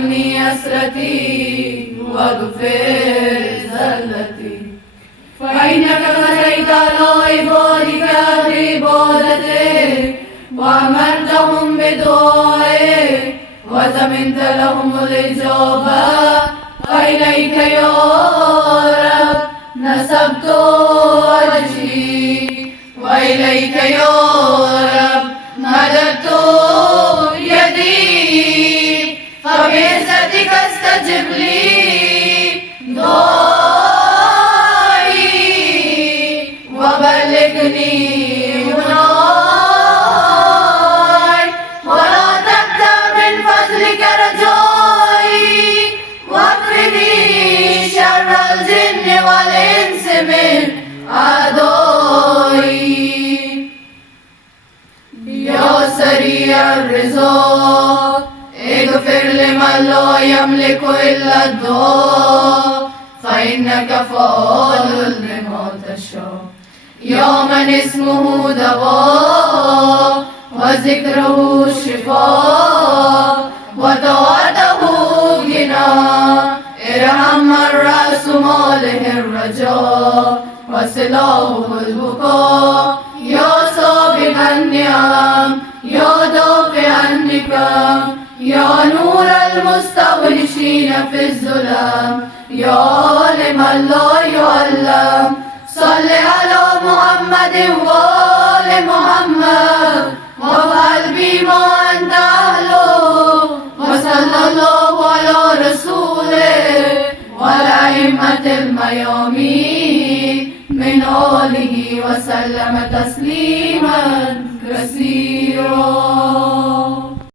وأغني أسرتي واغفر زلتي، فإنك قضيت على عبادك بعبادتك وأمرتهم بدعائك وزمنت لهم الإجابة، فإليك يا رب نسبت وجهي وإليك يا رب مددت يدي، فبعزتك استجب لي دعائي وبلغني مناي، ولا تقطع من فضلك رجائي، واكفني شر الجن والإنس من أعدائي. يا سريع الرزق اغفر لمن لا يملك إلا الدعاء، فإنك فعال لما تشاء. يا من اسمه دواء وذكره شفاء وتوعده غنى، ارحم من رأس ماله الرجاء وسلاحه البكاء. يا سابق النعم يا دافع النقم، يا نور المستغرشين في الظلام، يا عالم لا يعلم. صل على محمد وآل محمد وافعل بما أنت أهله، وصلى الله على رسوله والأئمة الميامين من آله وسلم تسليما كثيرا.